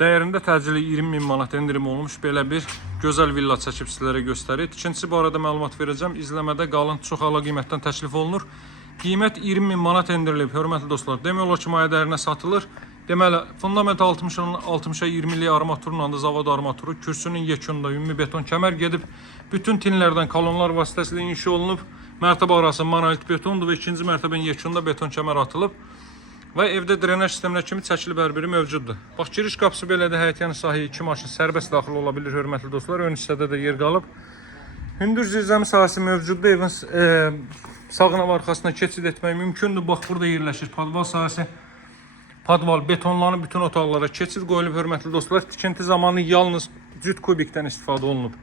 Dəyərində təcili 20.000 manat endirim olmuş belə bir gözəl villa çəkib sizlərə göstərir. Tikinti barədə məlumat verəcəm. İzləmədə qalın, çox əla qiymətdən təklif olunur. Qiymət 20.000 manat endirilib, hörmətli dostlar. Demək olar ki, maya dəyərinə satılır. Deməli, fundament 60'a 20'lik armaturla da zavod armaturu, kürsünün yekunda ümumi beton kəmər gedib. Bütün tinlərdən kolonlar vasitəsilə inşa olunub. Mərtəbə arası monolit betondur və ikinci mərtəbənin yekunda beton kəmər atılıb. Və evdə drenaj sisteminə kimi çəkilib hər biri mövcuddur. Bax, giriş qapısı belədir, həyətyanı sahəyə 2 maşın sərbəst daxil ola bilir, hörmətli dostlar. Ön hissədə də yer qalıb. Hündür zirzəmi sahəsi mövcuddur. Evin sağına və arxasına keçid etmək mümkündür. Bax, burada yerləşir podval sahəsi. Podval betonlanıb, bütün otaqlara keçid qoyulub, hörmətli dostlar. Tikinti zamanı yalnız cüt kubikdən istifadə olunub.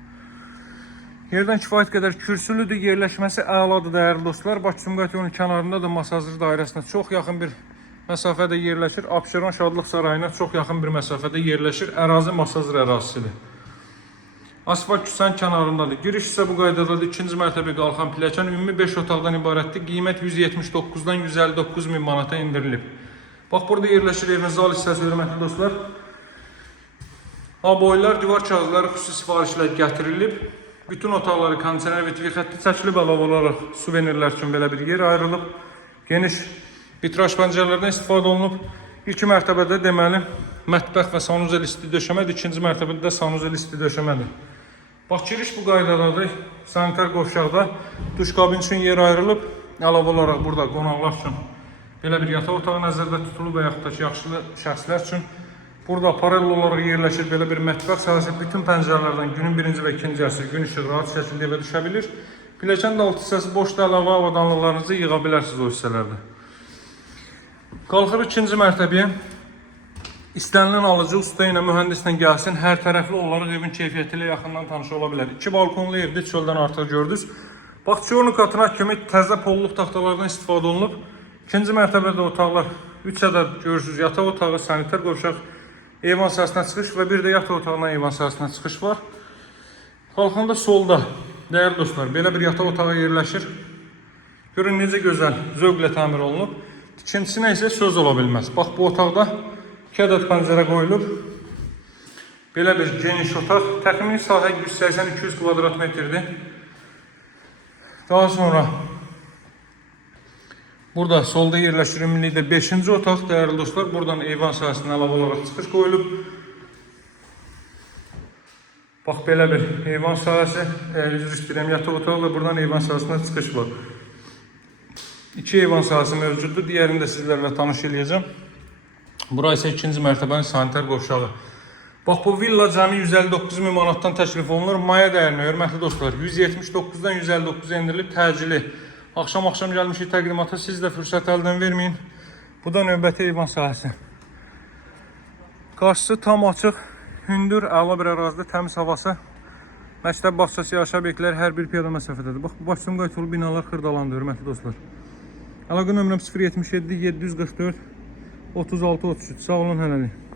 Yerdən kifayət qədər kürsülüdür, yerləşməsi əladır dəyərli dostlar. Bakı-Sumqayıt yolunun kənarında da Masazır dairəsinə çox yaxın bir məsafədə yerləşir. Abşeron Şadlıq Sarayına çox yaxın bir məsafədə yerləşir. Ərazi Masazır ərazisidir. Asfalt küçənin kənarındadır. Giriş isə bu qaydadadır. İkinci mərtəbə qalxan pilləkən ümumi 5 otaqdan ibarətdir. Qiymət 179'dan 159.000 manata endirilib. Bax, burada yerləşir evin zal hissəsi, hörmətli dostlar. Aboylar, divar kağızları xüsusi sifarişlər gətirilib. Bütün otaqları kondisioner və TV xətti çəkilib, əlavə olaraq suvenirlər üçün belə bir yer ayrılıb. Geniş vitraj pəncərələrdən istifadə olunub. İlk mərtəbədə deməli mətbəx və sanuzel isti döşəmədir. İkinci mərtəbədə də sanuzel isti döşəmədir. Bax, giriş bu qaydadadır. Sanitar qovşaqda duş kabin üçün yer ayrılıb. Əlavə olaraq burada qonaqlar üçün belə bir yataq otağı nəzərdə tutulub və yaxud da ki, yaxşılı şəxslər üçün. Burada paralel olaraq yerləşir belə bir mətbəx sahəsi. Bütün pəncərələrdən günün birinci və ikinci yarısı gün işığı rahat şəkildə evə düşə bilir. Pilləkənin alt hissəsi boşda, əlavə avadanlıqlarınızı yığa bilərsiniz o hissələrdə. Qalxır ikinci mərtəbəyə. İstənilən alıcı usta ilə, mühəndislə gəlsin. Hər tərəfli olaraq evin keyfiyyəti ilə yaxından tanış ola bilər. 2 balkonlu evdə çöldən artıq gördünüz. Bax, çölün qatına kimi təzə polluq taxtalardan istifadə olunub. İkinci mərtəbədə otaqlar 3 ədəd görürsünüz. Yataq otağı, sanitar qovşaq, eyvan sahəsinə çıxış və bir də yataq otağına eyvan sahəsinə çıxış var. Qalxanda solda, dəyərli dostlar, belə bir yataq otağı yerləşir. Görün necə gözəl, zövqlə təmir olunub. Tikintisinə isə söz ola bilməz. Bax, bu otaqda 2 ədəd pəncərə qoyulub. Belə bir geniş otaq. Təxmini sahə 180-200 kvadrat metrdir. Daha sonra burada solda yerləşir ümumilikdə 5-ci otaq, dəyərli dostlar. Buradan eyvan sahəsindən əlavə olaraq çıxış qoyulub. Bax, belə bir eyvan sahəsi, üzr istəyirəm, yataq otağı və buradan eyvan sahəsindən çıxış var. 2 eyvan sahəsi mövcuddur. Digərini də sizlərlə tanış eləyəcəm. Bura isə ikinci mərtəbənin sanitar qovşağı. Bax, bu villa cəmi 159.000 manatdan təklif olunur. Maya dəyərinə, hörmətli dostlar, 179'dan 159 endirilib, təcili. Axşam gəlmişik təqdimata, siz də fürsət əldən verməyin. Bu da növbəti eyvan sahəsi. Qarşısı tam açıq, hündür, əla bir ərazidə, təmiz havası. Məktəb bağçası, yaşa obyektləri hər bir piyada məsafədədir. Bax, bu Bakı-Sumqayıt yolu binalar xırdalandı, hörmətli dostlar. Əlaqə nömrəm 077 744 36 33. Sağ olun, hələlik.